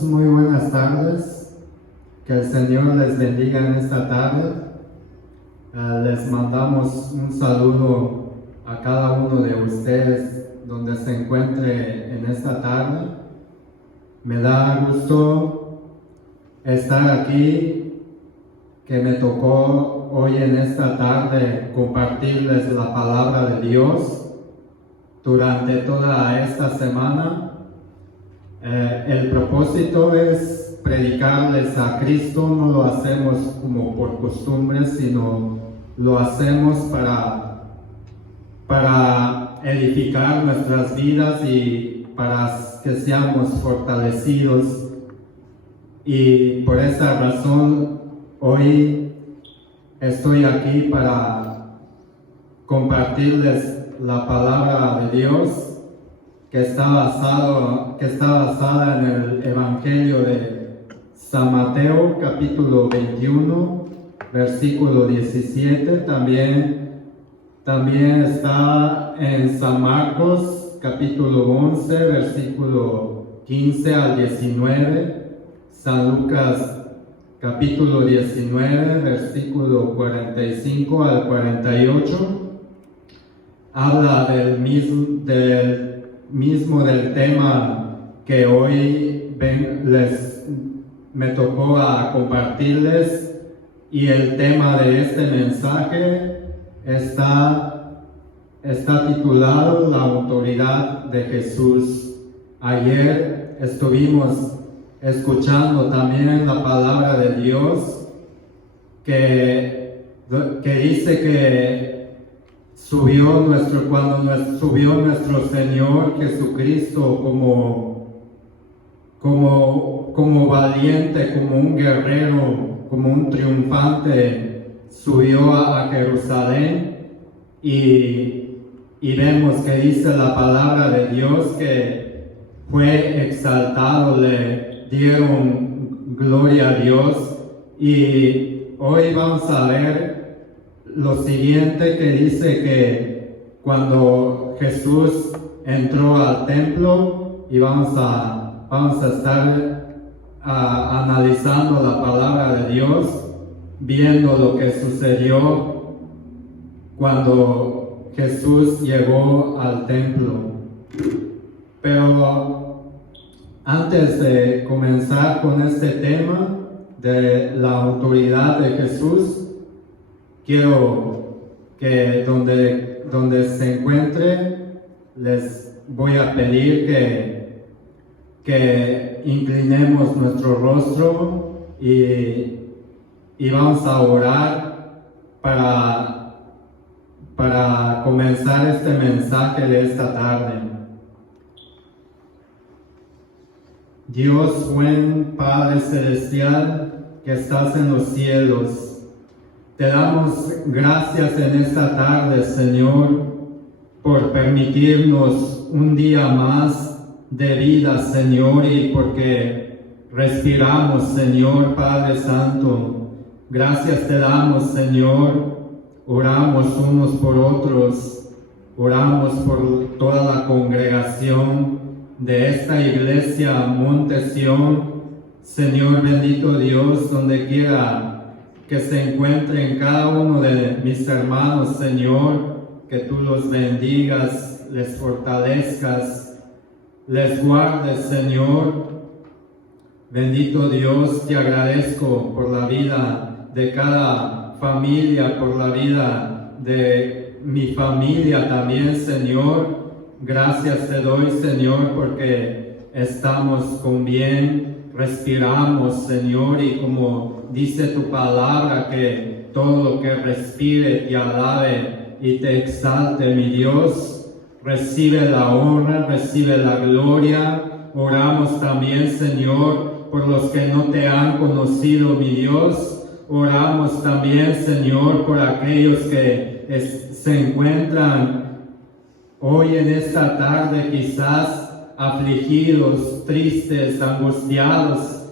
Hermanos, muy buenas tardes. Que el Señor les bendiga en esta tarde. Les mandamos un saludo a cada uno de ustedes donde se encuentre en esta tarde. Me da gusto estar aquí, que me tocó hoy en esta tarde compartirles la palabra de Dios durante toda esta semana. El propósito es predicarles a Cristo. No lo hacemos como por costumbre, sino lo hacemos para edificar nuestras vidas y para que seamos fortalecidos. Y por esa razón hoy estoy aquí para compartirles la palabra de Dios que está basada en el Evangelio de San Mateo, capítulo 21, versículo 17. También está en San Marcos, capítulo 11, versículo 15 al 19. San Lucas, capítulo 19, versículo 45 al 48. Habla del tema que hoy me tocó a compartirles, y el tema de este mensaje está titulado La autoridad de Jesús. Ayer estuvimos escuchando también la palabra de Dios que dice que cuando subió nuestro Señor Jesucristo como valiente, como un guerrero, como un triunfante, subió a Jerusalén, y vemos que dice la palabra de Dios que fue exaltado, le dieron gloria a Dios. Y hoy vamos a ver lo siguiente, que dice que cuando Jesús entró al templo, y vamos a estar analizando la palabra de Dios, viendo lo que sucedió cuando Jesús llegó al templo. Pero antes de comenzar con este tema de la autoridad de Jesús, quiero que donde se encuentre, les voy a pedir que inclinemos nuestro rostro y vamos a orar para comenzar este mensaje de esta tarde. Dios, buen Padre Celestial, que estás en los cielos, te damos gracias en esta tarde, Señor, por permitirnos un día más de vida, Señor, y porque respiramos, Señor Padre Santo. Gracias te damos, Señor. Oramos unos por otros, oramos por toda la congregación de esta iglesia Monte Sión. Señor bendito Dios, donde quiera que se encuentren cada uno de mis hermanos, Señor, que tú los bendigas, les fortalezcas, les guardes, Señor. Bendito Dios, te agradezco por la vida de cada familia, por la vida de mi familia también, Señor. Gracias te doy, Señor, porque estamos con bien, respiramos, Señor, y como dice tu palabra, que todo lo que respire te alabe y te exalte, mi Dios. Recibe la honra, recibe la gloria. Oramos también, Señor, por los que no te han conocido, mi Dios. Oramos también, Señor, por aquellos que se encuentran hoy en esta tarde quizás afligidos, tristes, angustiados.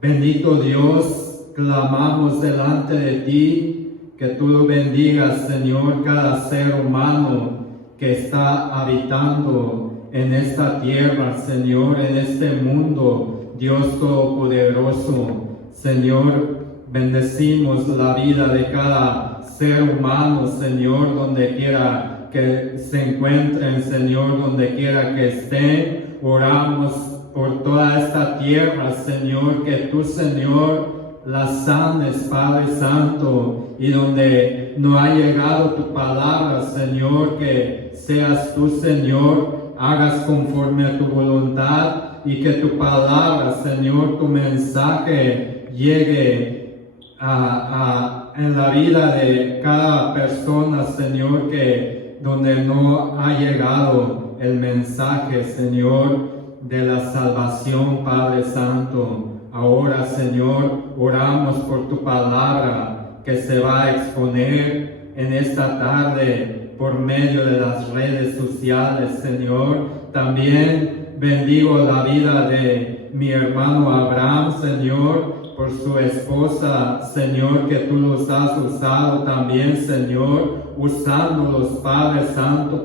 Bendito Dios, clamamos delante de ti, que tú lo bendigas, Señor, cada ser humano que está habitando en esta tierra, Señor, en este mundo, Dios Todopoderoso. Señor, bendecimos la vida de cada ser humano, Señor, donde quiera que se encuentren, Señor, donde quiera que estén. Oramos por toda esta tierra, Señor, que tú, Señor, la sanes, Padre Santo, y donde no ha llegado tu palabra, Señor, que seas tú, Señor, hagas conforme a tu voluntad y que tu palabra, Señor, tu mensaje llegue en la vida de cada persona, Señor, que donde no ha llegado el mensaje, Señor, de la salvación, Padre Santo. Ahora, Señor, oramos por tu palabra que se va a exponer en esta tarde por medio de las redes sociales, Señor. También bendigo la vida de mi hermano Abraham, Señor, por su esposa, Señor, que tú los has usado también, Señor, usándolos, Padre Santo,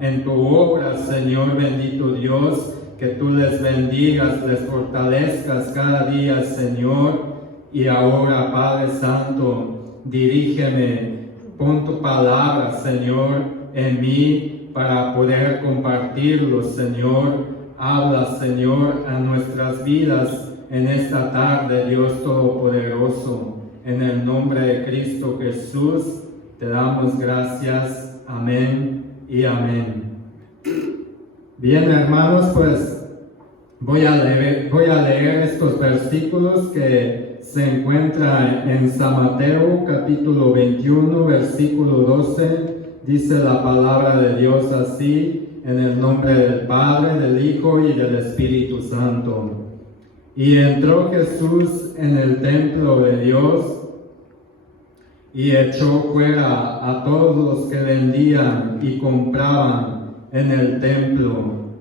en tu obra, Señor, bendito Dios, que tú les bendigas, les fortalezcas cada día, Señor. Y ahora, Padre Santo, dirígeme, pon tu palabra, Señor, en mí para poder compartirlo, Señor. Habla, Señor, a nuestras vidas en esta tarde, Dios Todopoderoso. En el nombre de Cristo Jesús, te damos gracias. Amén y amén. Bien, hermanos, pues voy a leer estos versículos que se encuentran en San Mateo capítulo 21, versículo 12. Dice la palabra de Dios así, en el nombre del Padre, del Hijo y del Espíritu Santo. Y entró Jesús en el templo de Dios y echó fuera a todos los que vendían y compraban en el templo,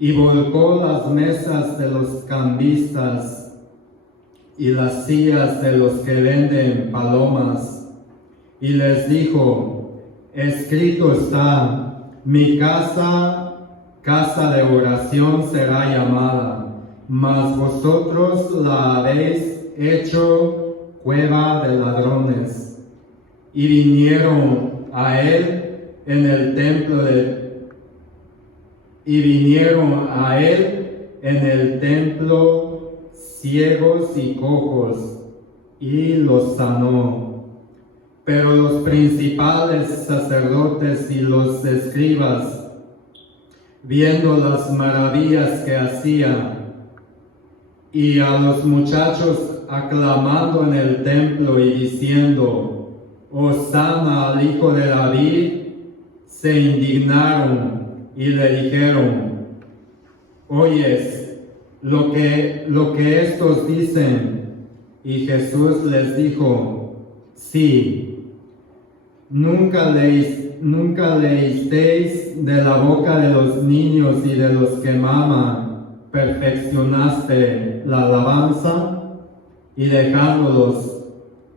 y volcó las mesas de los cambistas y las sillas de los que venden palomas, y les dijo: escrito está, mi casa, casa de oración será llamada, mas vosotros la habéis hecho cueva de ladrones. Y vinieron a él en el templo ciegos y cojos, y los sanó. Pero los principales sacerdotes y los escribas, viendo las maravillas que hacía, y a los muchachos aclamando en el templo y diciendo: Hosana al Hijo de David, se indignaron y le dijeron: ¿oyes lo que estos dicen? Y Jesús les dijo: sí. ¿Nunca leísteis de la boca de los niños y de los que maman, perfeccionaste la alabanza? Y dejándolos,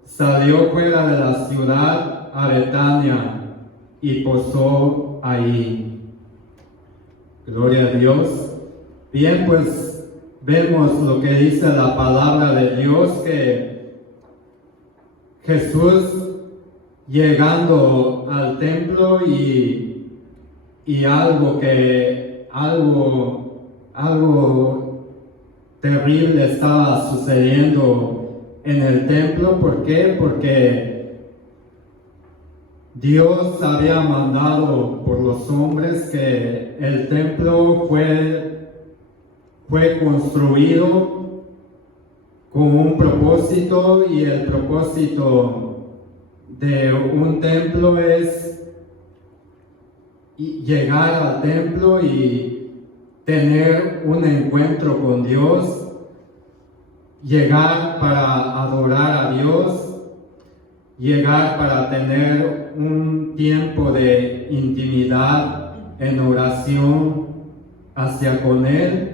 salió fuera de la ciudad a Betania y posó ahí. Gloria a Dios. Bien, pues vemos lo que dice la palabra de Dios, que Jesús llegando al templo y algo terrible estaba sucediendo en el templo. ¿Por qué? Porque Dios había mandado por los hombres que el templo fue construido con un propósito, y el propósito de un templo es llegar al templo y tener un encuentro con Dios, llegar para adorar a Dios, llegar para tener un tiempo de intimidad en oración hacia con Él.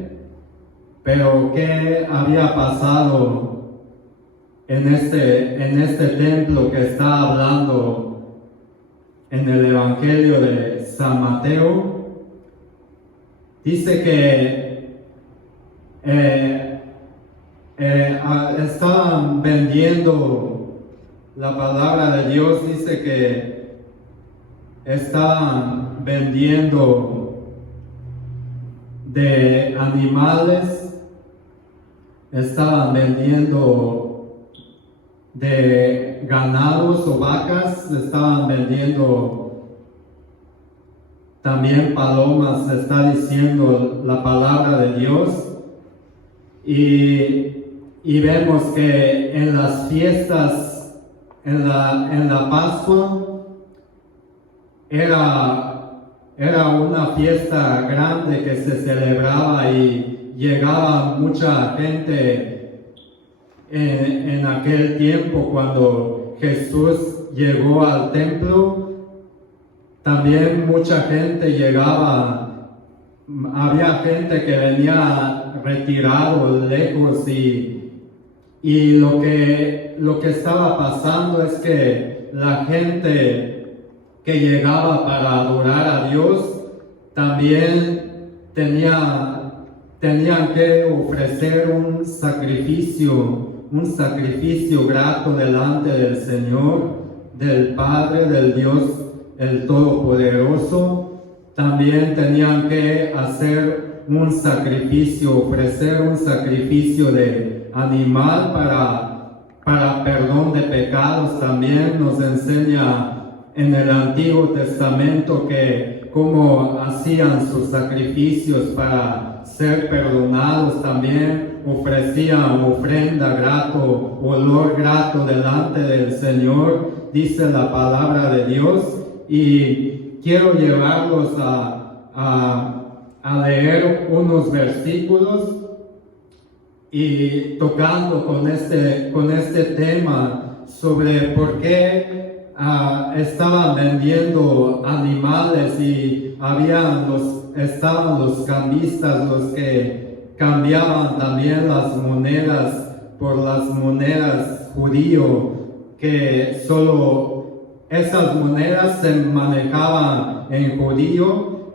Pero ¿qué había pasado en este templo que está hablando en el Evangelio de San Mateo? dice que estaban vendiendo la palabra de Dios, dice que estaban vendiendo de animales, estaban vendiendo de ganados o vacas, estaban vendiendo también palomas, está diciendo la palabra de Dios. Y vemos que en las fiestas, en la Pascua, era una fiesta grande que se celebraba y llegaba mucha gente en aquel tiempo cuando Jesús llegó al templo. También mucha gente llegaba, había gente que venía retirado, lejos, y lo que estaba pasando es que la gente que llegaba para adorar a Dios también tenían que ofrecer un sacrificio grato delante del Señor, del Padre, del Dios el Todopoderoso. También tenían que hacer un sacrificio, ofrecer un sacrificio de animal para perdón de pecados. También nos enseña en el Antiguo Testamento que cómo hacían sus sacrificios para ser perdonados. También ofrecían ofrenda grato, olor grato delante del Señor, dice la palabra de Dios. Y quiero llevarlos a leer unos versículos y tocando con este tema sobre por qué estaban vendiendo animales y estaban los cambistas, los que cambiaban también las monedas por las monedas judío, que solo esas monedas se manejaban en judío,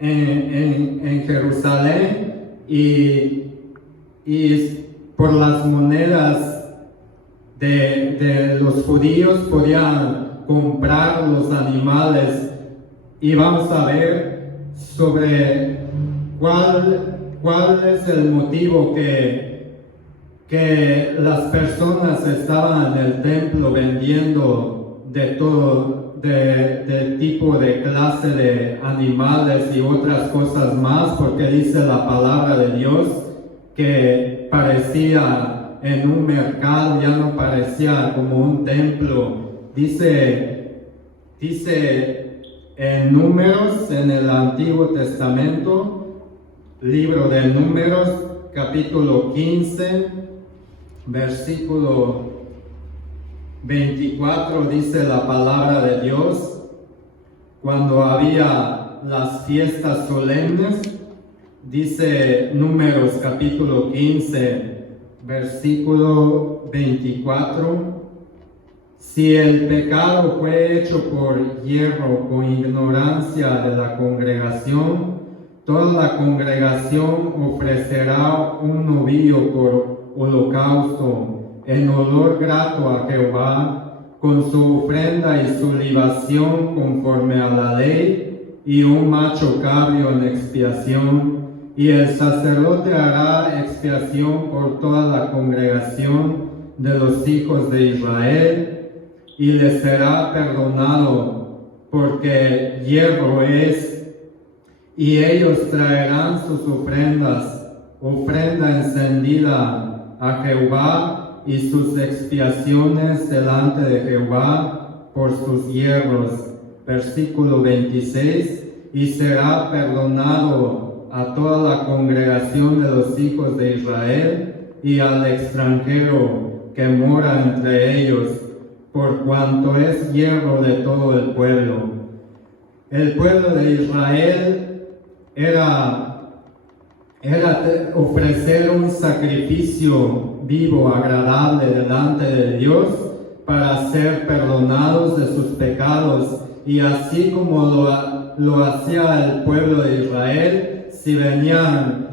en Jerusalén, y por las monedas de los judíos podían comprar los animales. Y vamos a ver sobre cuál es el motivo que las personas estaban en el templo vendiendo de todo, de tipo de clase de animales y otras cosas más, porque dice la palabra de Dios que parecía en un mercado, ya no parecía como un templo. Dice en Números, en el Antiguo Testamento, libro de Números, capítulo 15, versículo 24, dice la palabra de Dios: cuando había las fiestas solemnes, dice Números capítulo 15, versículo 24, si el pecado fue hecho por hierro con ignorancia de la congregación, toda la congregación ofrecerá un novillo por holocausto en olor grato a Jehová, con su ofrenda y su libación conforme a la ley, y un macho cabrio en expiación. Y el sacerdote hará expiación por toda la congregación de los hijos de Israel, y les será perdonado, porque hierro es. Y ellos traerán sus ofrendas, ofrenda encendida a Jehová, y sus expiaciones delante de Jehová por sus hierros. Versículo 26, y será perdonado a toda la congregación de los hijos de Israel y al extranjero que mora entre ellos, por cuanto es hierro de todo el pueblo. El pueblo de Israel era ofrecer un sacrificio vivo, agradable delante de Dios, para ser perdonados de sus pecados. Y así como lo hacía el pueblo de Israel, si venían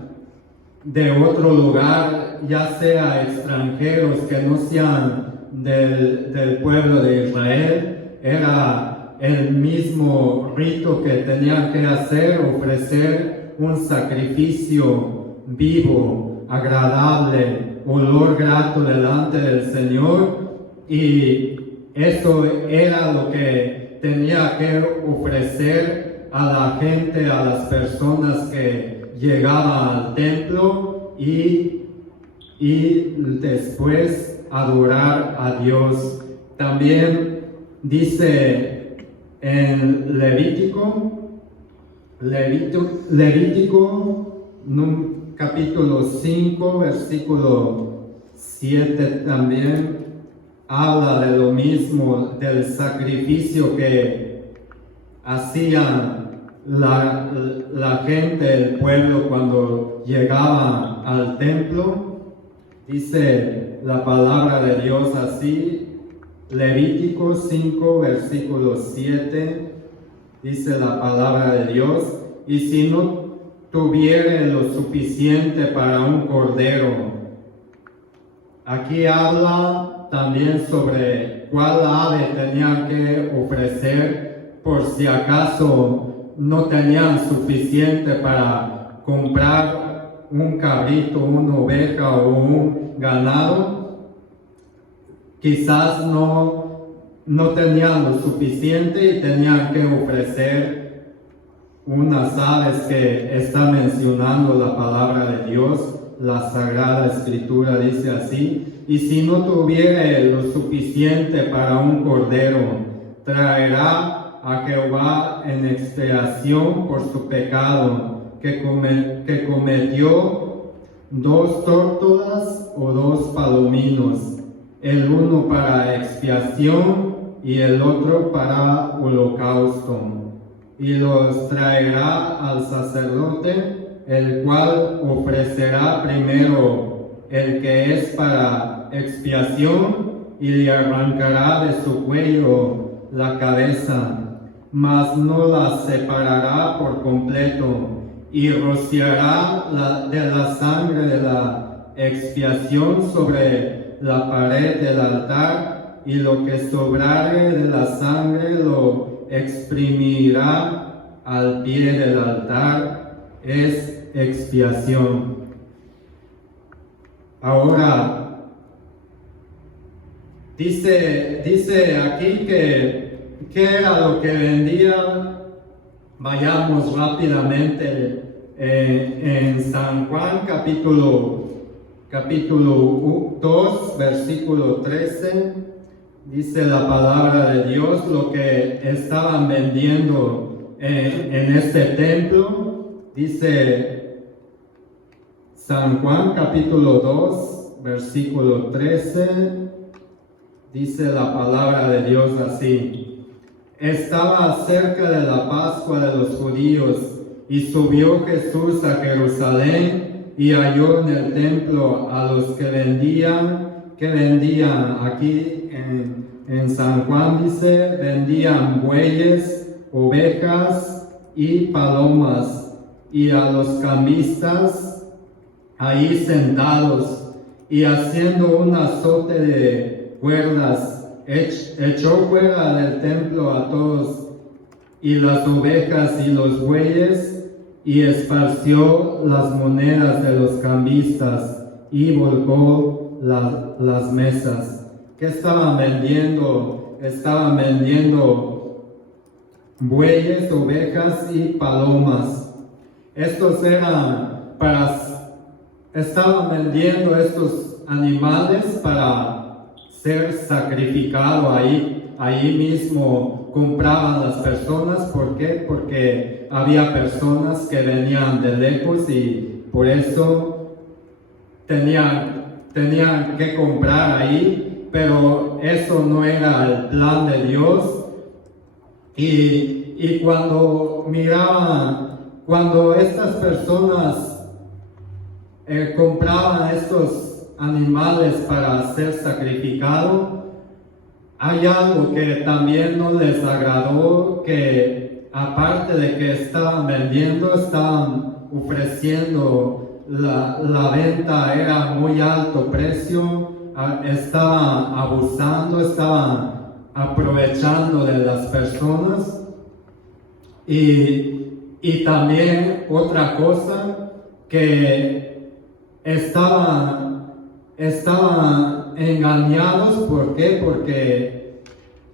de otro lugar, ya sea extranjeros que no sean del pueblo de Israel, era el mismo rito que tenían que hacer, ofrecer un sacrificio vivo, agradable, olor grato delante del Señor, y eso era lo que tenía que ofrecer a la gente, a las personas que llegaban al templo y después adorar a Dios. También dice en Levítico capítulo 5, versículo 7 también habla de lo mismo, del sacrificio que hacían la gente, el pueblo, cuando llegaba al templo. Dice la palabra de Dios así, Levítico 5, versículo 7, dice la palabra de Dios: y si no tuviere lo suficiente para un cordero. Aquí habla también sobre cuál ave tenían que ofrecer por si acaso no tenían suficiente para comprar un cabrito, una oveja o un ganado. Quizás no tenían lo suficiente y tenían que ofrecer unas aves que está mencionando la palabra de Dios. La Sagrada Escritura dice así: y si no tuviere lo suficiente para un cordero, traerá a Jehová en expiación por su pecado, que cometió 2 tórtolas o 2 palominos, el uno para expiación y el otro para holocausto. Y los traerá al sacerdote, el cual ofrecerá primero el que es para expiación y le arrancará de su cuello la cabeza, mas no la separará por completo, y rociará de la sangre de la expiación sobre la pared del altar, y lo que sobrare de la sangre lo exprimirá al pie del altar. Es expiación. Ahora, dice aquí que era lo que vendían. Vayamos rápidamente en San Juan capítulo 2, versículo 13. Dice la palabra de Dios lo que estaban vendiendo en este templo. Dice San Juan capítulo 2, versículo 13, dice la palabra de Dios así: estaba cerca de la Pascua de los judíos, y subió Jesús a Jerusalén, y halló en el templo a los que vendían aquí en San Juan dice, vendían bueyes, ovejas y palomas, y a los cambistas ahí sentados, y haciendo un azote de cuerdas, echó fuera del templo a todos, y las ovejas y los bueyes, y esparció las monedas de los cambistas, y volcó las mesas. ¿Qué estaban vendiendo? Estaban vendiendo bueyes, ovejas y palomas. Estos estaban vendiendo estos animales para ser sacrificados ahí mismo compraban las personas. ¿Por qué? Porque había personas que venían de lejos y por eso tenían que comprar ahí, pero eso no era el plan de Dios. Y cuando estas personas compraban estos animales para ser sacrificados, hay algo que también no les agradó, que aparte de que estaban vendiendo, estaban ofreciendo la venta era muy alto precio, estaban abusando, estaban aprovechando de las personas. Y también otra cosa, que estaban engañados. ¿Por qué? Porque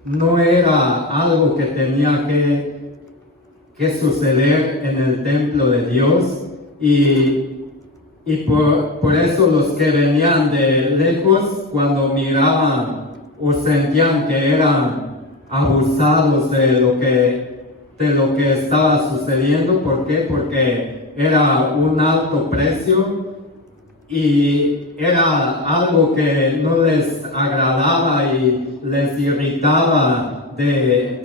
no era algo que tenía que suceder en el templo de Dios, y por eso los que venían de lejos, cuando miraban o sentían que eran abusados de lo que estaba sucediendo. ¿Por qué? Porque era un alto precio y era algo que no les agradaba y les irritaba de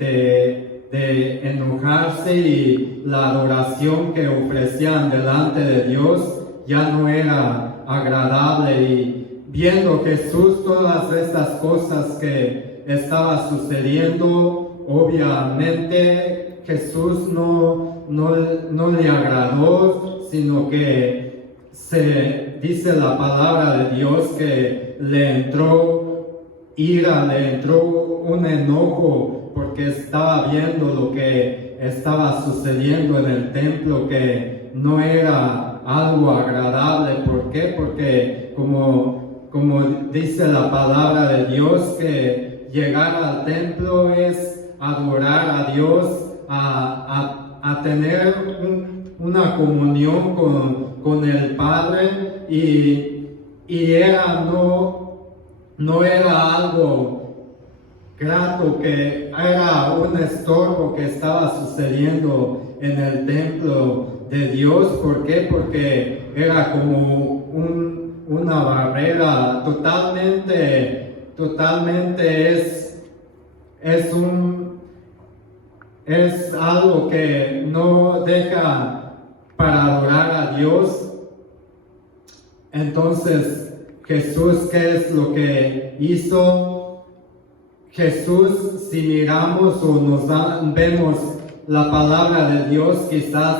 enojarse, y la adoración que ofrecían delante de Dios ya no era agradable. Y viendo Jesús todas estas cosas que estaba sucediendo, obviamente Jesús no le agradó, sino que se dice la palabra de Dios que le entró ira, le entró un enojo, porque estaba viendo lo que estaba sucediendo en el templo, que no era algo agradable. ¿Por qué? Porque como dice la palabra de Dios, que llegar al templo es adorar a Dios, a tener una comunión con el Padre, y era no era algo grato, que era un estorbo que estaba sucediendo en el templo de Dios. ¿Por qué? Porque era como una barrera, totalmente es algo que no deja para adorar a Dios. Entonces, Jesús, ¿qué es lo que hizo? Jesús, si miramos o vemos la palabra de Dios, quizás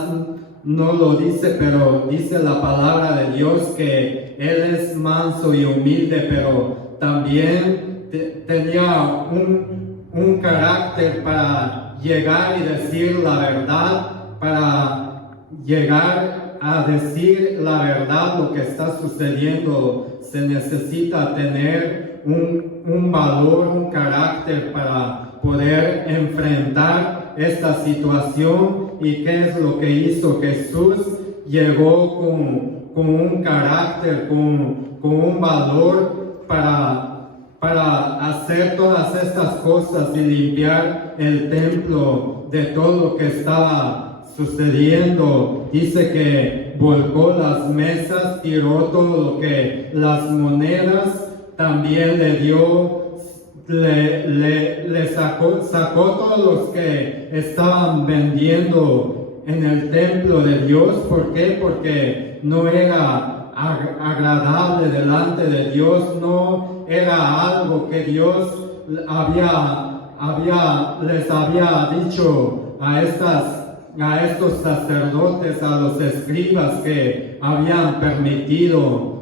no lo dice, pero dice la palabra de Dios que Él es manso y humilde, pero también tenía un carácter para llegar y decir la verdad, para llegar a decir la verdad, lo que está sucediendo. Se necesita tener un valor, un carácter para poder enfrentar esta situación. ¿Y qué es lo que hizo Jesús? Llegó con un carácter, con un valor para hacer todas estas cosas y limpiar el templo de todo lo que estaba sucediendo. Dice que volcó las mesas, tiró todo lo que las monedas, también le sacó todos los que estaban vendiendo en el templo de Dios. ¿Por qué? Porque no era agradable delante de Dios, no era algo que Dios les había dicho a estos sacerdotes, a los escribas, que habían permitido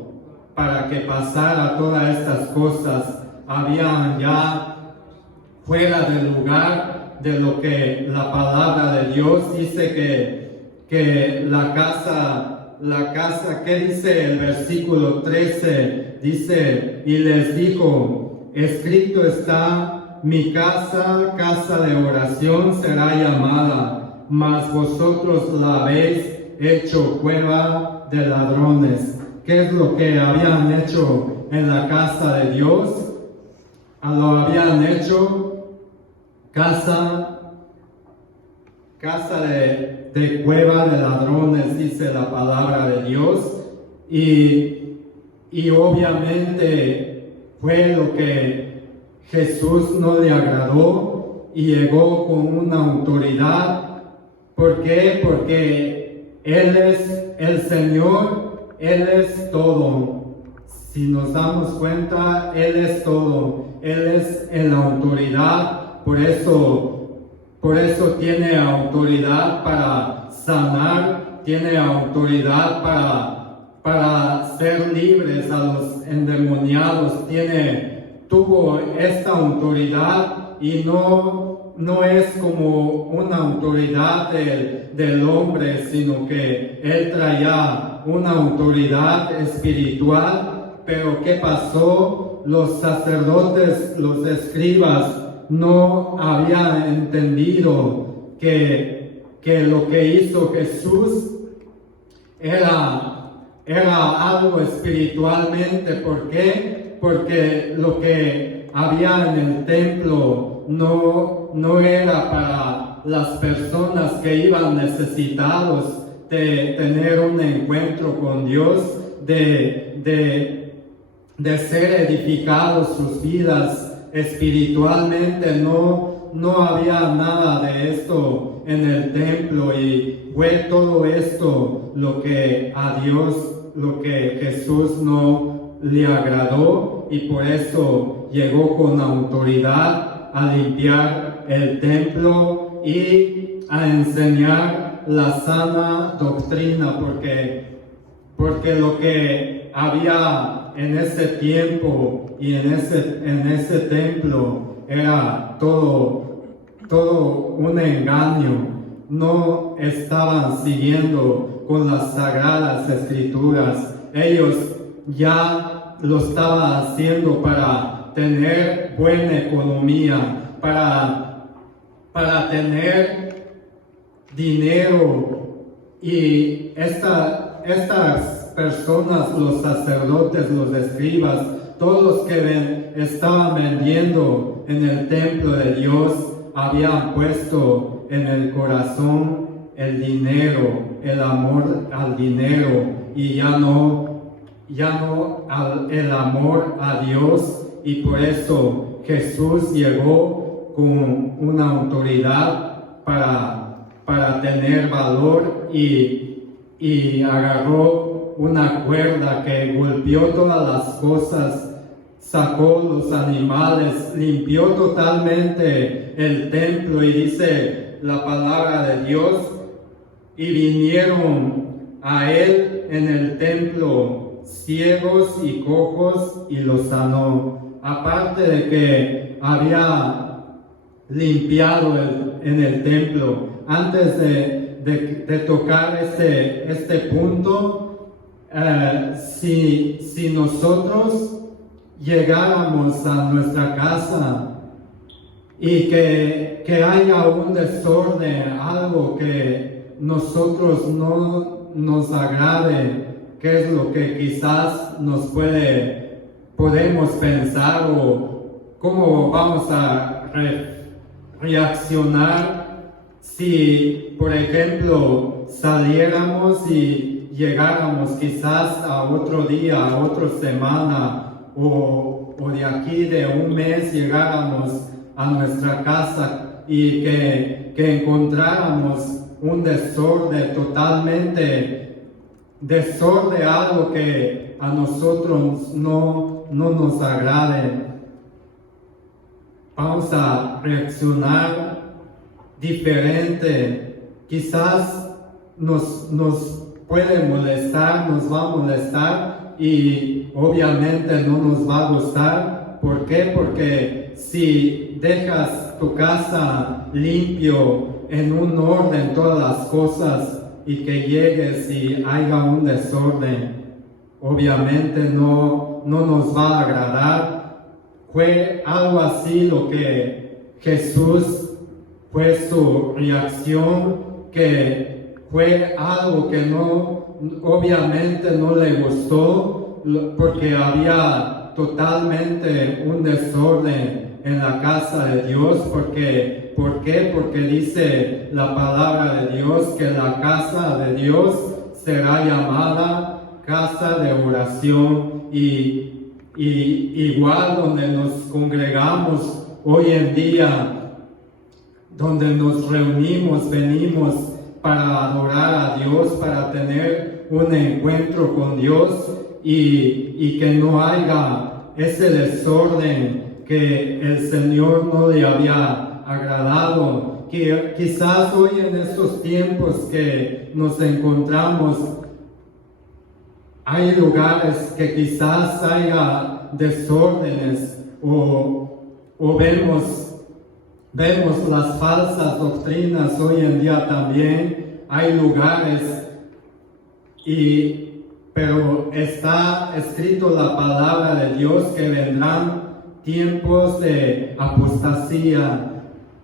para que pasara todas estas cosas. Habían ya fuera del lugar de lo que la palabra de Dios dice, que la casa, ¿qué dice el versículo 13? Dice, y les dijo, escrito está, mi casa, casa de oración será llamada, mas vosotros la habéis hecho cueva de ladrones. ¿Qué es lo que habían hecho en la casa de Dios? Lo habían hecho casa de cueva de ladrones, dice la palabra de Dios, y obviamente fue lo que Jesús no le agradó, y llegó con una autoridad. ¿Por qué? Porque Él es el Señor, Él es todo. Si nos damos cuenta, Él es todo, Él es en la autoridad. Por eso tiene autoridad para sanar, tiene autoridad para ser libres a los endemoniados, tuvo esta autoridad y no es como una autoridad del hombre, sino que él traía una autoridad espiritual. Pero ¿qué pasó? Los sacerdotes, los escribas, no habían entendido que lo que hizo Jesús era algo espiritualmente. ¿Por qué? Porque lo que había en el templo no era para las personas que iban necesitados de tener un encuentro con Dios, de ser edificados sus vidas espiritualmente. No había nada de esto en el templo, y fue todo esto lo que a Dios, lo que Jesús no le agradó, y por eso llegó con autoridad a limpiar el templo y a enseñar la sana doctrina, porque lo que había en ese tiempo y en ese templo era todo un engaño. No estaban siguiendo con las sagradas escrituras. Ellos ya lo estaban haciendo para tener buena economía, para tener dinero. Y estas personas, los sacerdotes, los escribas, todos los que estaban vendiendo en el templo de Dios, habían puesto en el corazón el dinero, el amor al dinero, y ya no el amor a Dios. Y por eso Jesús llegó con una autoridad para tener valor, y agarró una cuerda que golpeó todas las cosas, sacó los animales, limpió totalmente el templo. Y dice la palabra de Dios: y vinieron a él en el templo ciegos y cojos, y los sanó. Aparte de que había limpiado en el templo, antes de tocar este punto, si nosotros llegáramos a nuestra casa y que haya un desorden, algo que nosotros no nos agrade, ¿qué es lo que quizás podemos pensar, o cómo vamos a reaccionar si, por ejemplo, saliéramos y llegáramos quizás a otro día, a otra semana, o de aquí de un mes llegáramos a nuestra casa y que encontráramos un desorden, totalmente desorden, algo que a nosotros no nos agrade? Vamos a reaccionar diferente. Quizás nos puede molestar, nos va a molestar, y obviamente no nos va a gustar. ¿Por qué? Porque si dejas tu casa limpio, en un orden, todas las cosas, y que llegues y haya un desorden, obviamente no nos va a agradar. Fue algo así lo que Jesús, fue su reacción, que fue algo que obviamente no le gustó, porque había totalmente un desorden en la casa de Dios. ¿Por qué? Porque dice la palabra de Dios que la casa de Dios será llamada casa de oración, y igual donde nos congregamos hoy en día, donde nos reunimos, venimos para adorar a Dios, para tener un encuentro con Dios, y que no haya ese desorden que el Señor no le había agradado. que quizás hoy en estos tiempos que nos encontramos, hay lugares que quizás haya desórdenes o vemos las falsas doctrinas hoy en día también. Hay lugares, pero está escrito la palabra de Dios que vendrán tiempos de apostasía,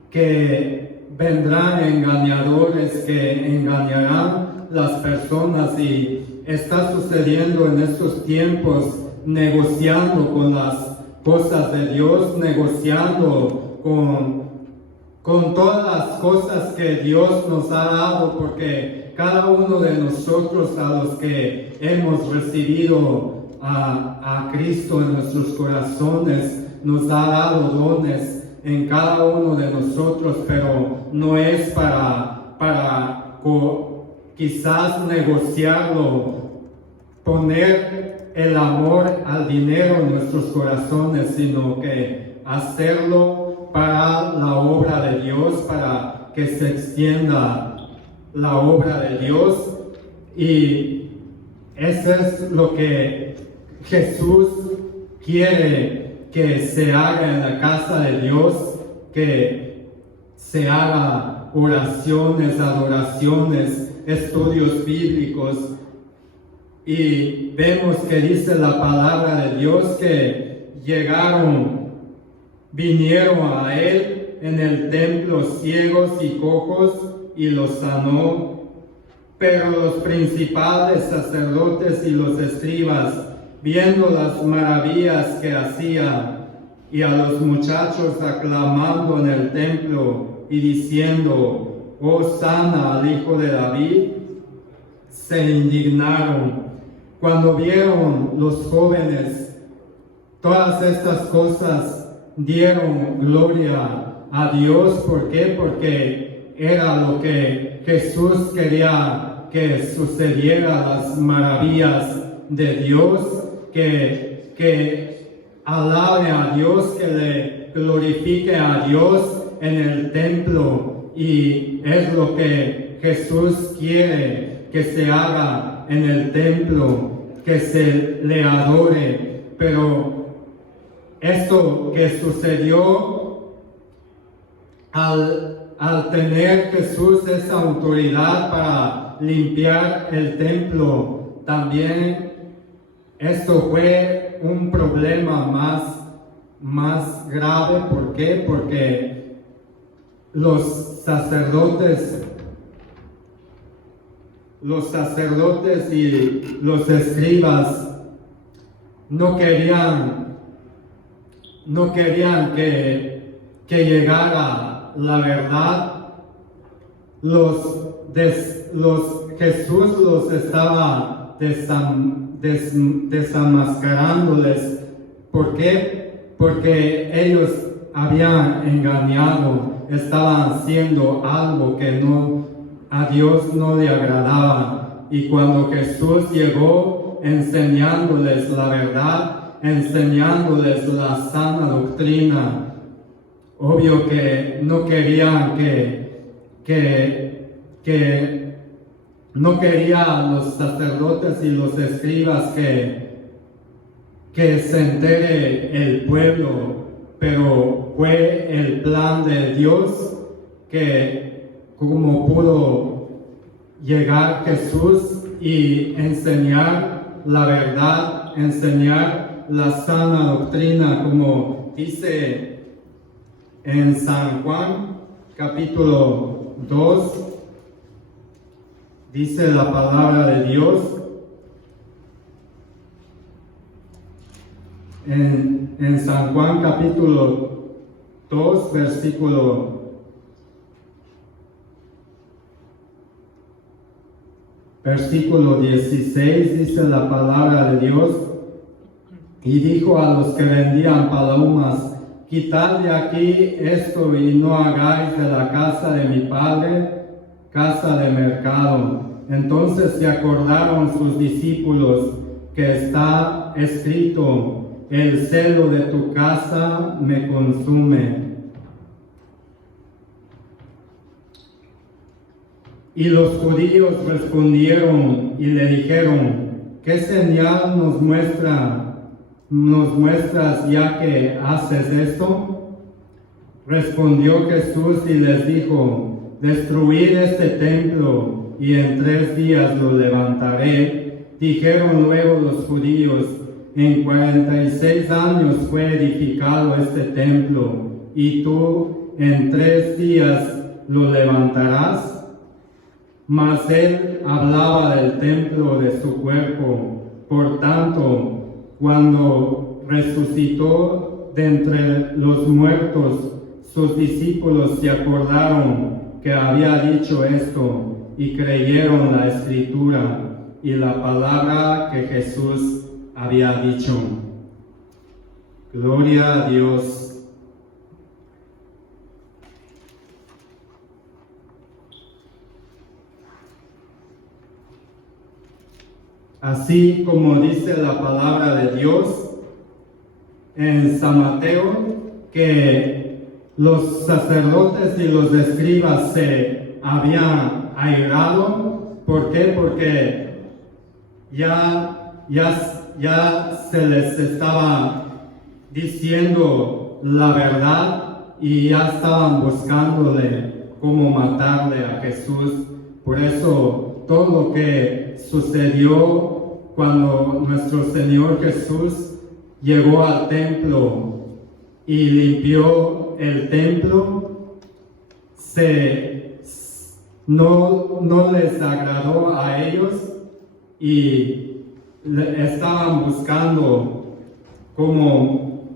que vendrán engañadores que engañarán las personas, y está sucediendo en estos tiempos, negociando con las cosas de Dios, negociando con todas las cosas que Dios nos ha dado, porque cada uno de nosotros, a los que hemos recibido a Cristo en nuestros corazones, nos ha dado dones en cada uno de nosotros, pero no es para quizás negociarlo, poner el amor al dinero en nuestros corazones, sino que hacerlo para la obra de Dios, para que se extienda la obra de Dios. Y eso es lo que Jesús quiere que se haga en la casa de Dios, que se haga oraciones, adoraciones, estudios bíblicos. Y vemos que dice la palabra de Dios que vinieron a Él en el templo ciegos y cojos y los sanó. Pero los principales sacerdotes y los escribas, viendo las maravillas que hacía, y a los muchachos aclamando en el templo y diciendo: Hosana al Hijo de David, se indignaron. Cuando vieron los jóvenes todas estas cosas, dieron gloria a Dios. ¿Por qué? Porque era lo que Jesús quería que sucediera, las maravillas de Dios, que alabe a Dios, que le glorifique a Dios en el templo. Y es lo que Jesús quiere que se haga en el templo, que se le adore. Pero esto que sucedió al tener Jesús esa autoridad para limpiar el templo, también esto fue un problema más grave. ¿Por qué? Porque los sacerdotes y los escribas no querían que llegara la verdad. Jesús los estaba desenmascarándoles. ¿Por qué? Porque ellos habían engañado, estaban haciendo algo que a Dios no le agradaba. Y cuando Jesús llegó enseñándoles la verdad, enseñándoles la sana doctrina, obvio que no querían no querían los sacerdotes y los escribas que se entere el pueblo, pero fue el plan de Dios que como pudo llegar Jesús y enseñar la verdad, enseñar la sana doctrina, como dice en San Juan capítulo 2, dice la palabra de Dios en San Juan capítulo 2, versículo 16, dice la palabra de Dios: y dijo a los que vendían palomas: quitad de aquí esto y no hagáis de la casa de mi padre casa de mercado. Entonces se acordaron sus discípulos que está escrito: el celo de tu casa me consume. Y los judíos respondieron y le dijeron: ¿qué señal nos muestras ya que haces esto? Respondió Jesús y les dijo: destruid este templo y en 3 días lo levantaré. Dijeron luego los judíos: en 46 años fue edificado este templo, y tú en 3 días lo levantarás. Mas él hablaba del templo de su cuerpo. Por tanto, cuando resucitó de entre los muertos, sus discípulos se acordaron que había dicho esto y creyeron la escritura y la palabra que Jesús había dicho. Gloria a Dios. Así como dice la palabra de Dios en San Mateo, que los sacerdotes y los escribas se habían airado. ¿Por qué? Porque ya se les estaba diciendo la verdad y ya estaban buscándole cómo matarle a Jesús. Por eso todo lo que sucedió cuando nuestro Señor Jesús llegó al templo y limpió el templo, no les agradó a ellos y estaban buscando cómo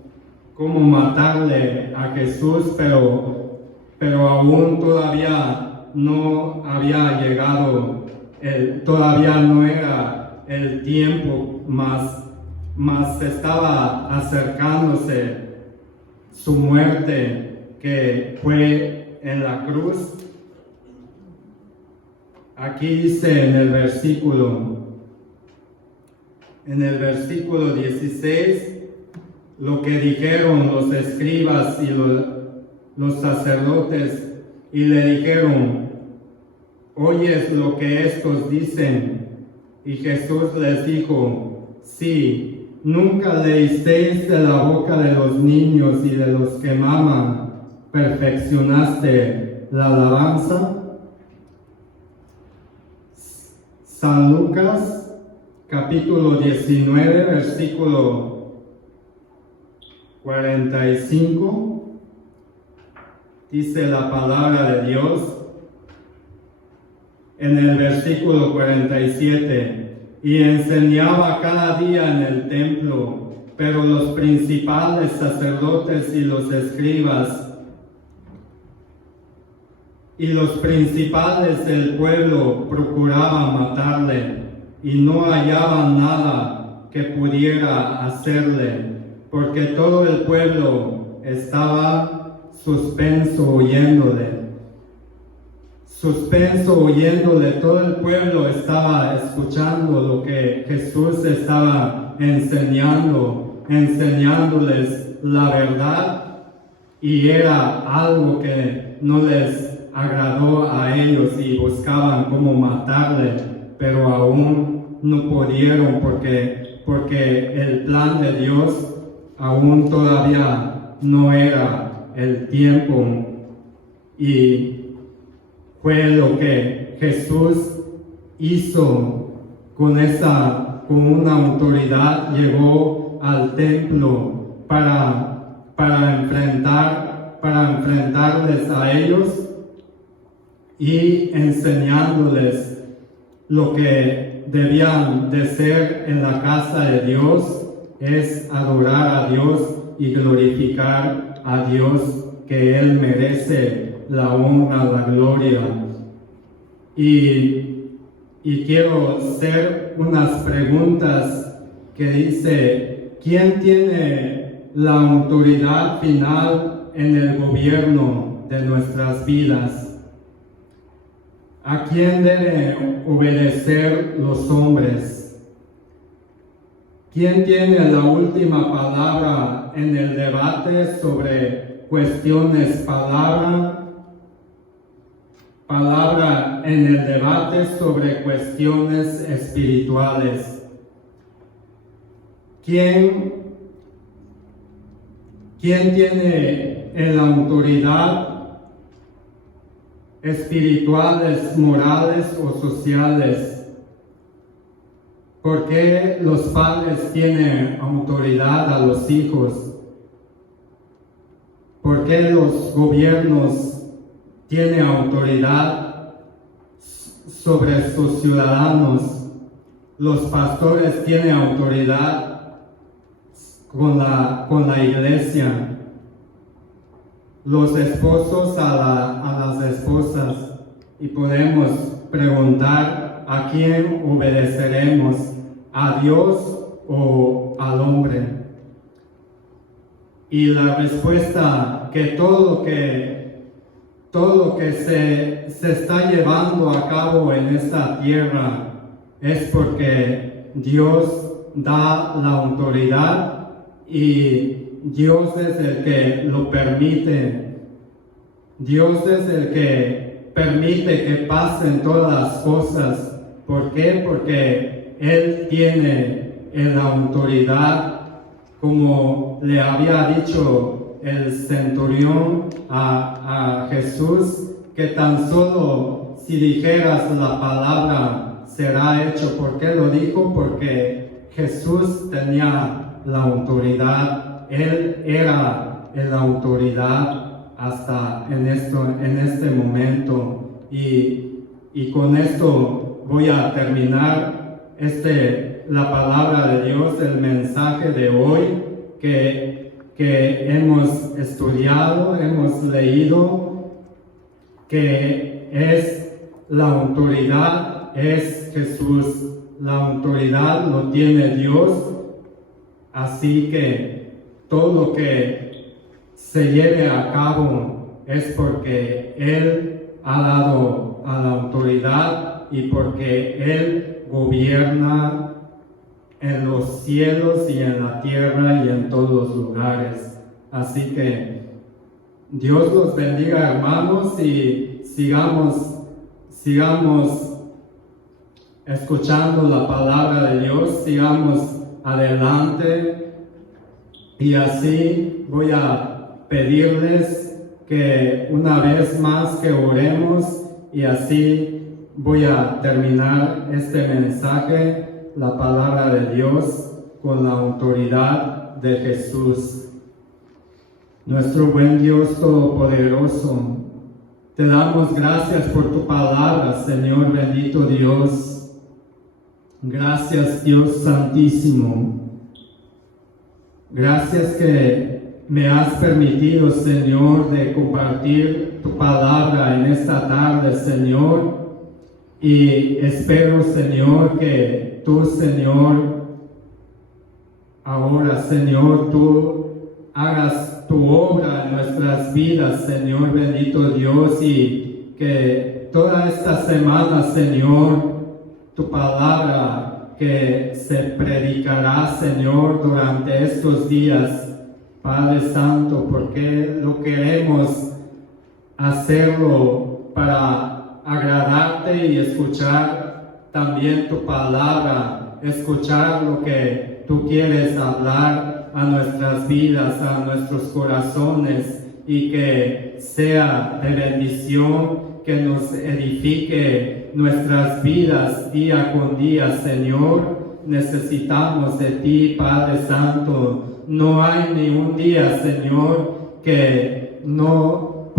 matarle a Jesús, pero aún todavía no había llegado, todavía no era el tiempo, más estaba acercándose su muerte, que fue en la cruz. Aquí dice en el versículo 16, lo que dijeron los escribas y los sacerdotes, y le dijeron: ¿oyes lo que estos dicen? Y Jesús les dijo: sí, ¿nunca leísteis de la boca de los niños y de los que maman perfeccionaste la alabanza? San Lucas, capítulo 19, versículo 45, dice la palabra de Dios en el versículo 47: y enseñaba cada día en el templo, pero los principales sacerdotes y los escribas y los principales del pueblo procuraban matarle, y no hallaban nada que pudiera hacerle, porque todo el pueblo estaba suspenso oyéndole. Todo el pueblo estaba escuchando lo que Jesús estaba enseñándoles la verdad, y era algo que no les agradó a ellos y buscaban cómo matarle, pero aún no pudieron porque el plan de Dios aún todavía no era el tiempo. Y fue lo que Jesús hizo con una autoridad. Llegó al templo para enfrentarles a ellos y enseñándoles lo que debían de ser en la casa de Dios, es adorar a Dios y glorificar a Dios, que Él merece la honra, la gloria. Y quiero hacer unas preguntas que dice: ¿quién tiene la autoridad final en el gobierno de nuestras vidas? ¿A quién deben obedecer los hombres? ¿Quién tiene la última palabra en el debate sobre cuestiones palabra en el debate sobre cuestiones espirituales. ¿Quién tiene la autoridad espirituales, morales o sociales? ¿Por qué los padres tienen autoridad a los hijos? ¿Por qué los gobiernos tienen autoridad sobre sus ciudadanos? Los pastores tienen autoridad con la iglesia. Los esposos a las esposas. Y podemos preguntar: ¿a quién obedeceremos? ¿A Dios o al hombre? Y la respuesta que todo lo que se está llevando a cabo en esta tierra es porque Dios da la autoridad y Dios es el que lo permite. Dios es el que permite que pasen todas las cosas. ¿Por qué? Porque Él tiene la autoridad, como le había dicho el centurión a Jesús, que tan solo si dijeras la palabra será hecho. ¿Por qué lo dijo? Porque Jesús tenía la autoridad. Él era la autoridad hasta en este momento. Y con esto voy a terminar la palabra de Dios, el mensaje de hoy que hemos estudiado, hemos leído, que es la autoridad, es Jesús. La autoridad lo tiene Dios, así que todo lo que se lleve a cabo es porque Él ha dado a la autoridad y porque Él gobierna en los cielos y en la tierra y en todos los lugares. Así que Dios los bendiga, hermanos, y sigamos escuchando la palabra de Dios, sigamos adelante. Y así voy a pedirles que una vez más que oremos, y así voy a terminar este mensaje, la palabra de Dios, con la autoridad de Jesús. Nuestro buen Dios Todopoderoso, te damos gracias por tu palabra, Señor bendito Dios. Gracias, Dios Santísimo. Gracias que me has permitido, Señor, de compartir tu palabra en esta tarde, Señor. Y espero, Señor, que tú, Señor, ahora, Señor, tú hagas tu obra en nuestras vidas, Señor bendito Dios, y que toda esta semana, Señor, tu palabra que se predicará, Señor, durante estos días, Padre Santo, porque lo queremos hacerlo para agradarte y escuchar también tu palabra, escuchar lo que tú quieres hablar a nuestras vidas, a nuestros corazones, y que sea de bendición, que nos edifique nuestras vidas día con día, Señor. Necesitamos de ti, Padre Santo. No hay ni un día, Señor, que no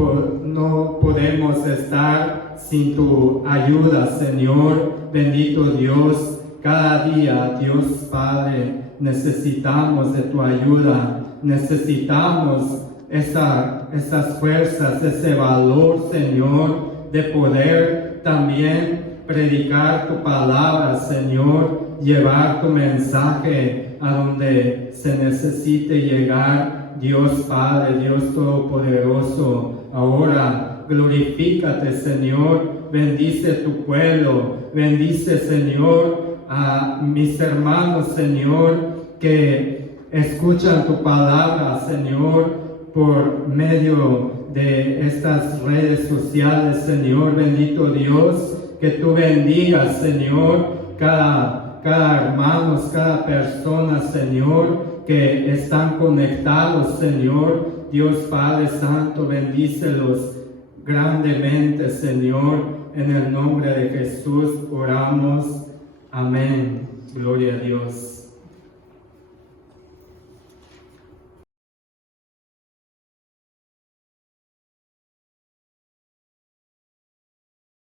podemos estar sin tu ayuda, Señor bendito Dios. Cada día, Dios Padre, necesitamos de tu ayuda, necesitamos esas fuerzas, ese valor, Señor, de poder también predicar tu palabra, Señor, llevar tu mensaje a donde se necesite llegar, Dios Padre, Dios Todopoderoso. Ahora, glorifícate, Señor, bendice tu pueblo, bendice, Señor, a mis hermanos, Señor, que escuchan tu palabra, Señor, por medio de estas redes sociales, Señor, bendito Dios, que tú bendigas, Señor, cada hermano, cada persona, Señor, que están conectados, Señor. Dios Padre Santo, bendícelos grandemente, Señor. En el nombre de Jesús oramos. Amén. Gloria a Dios.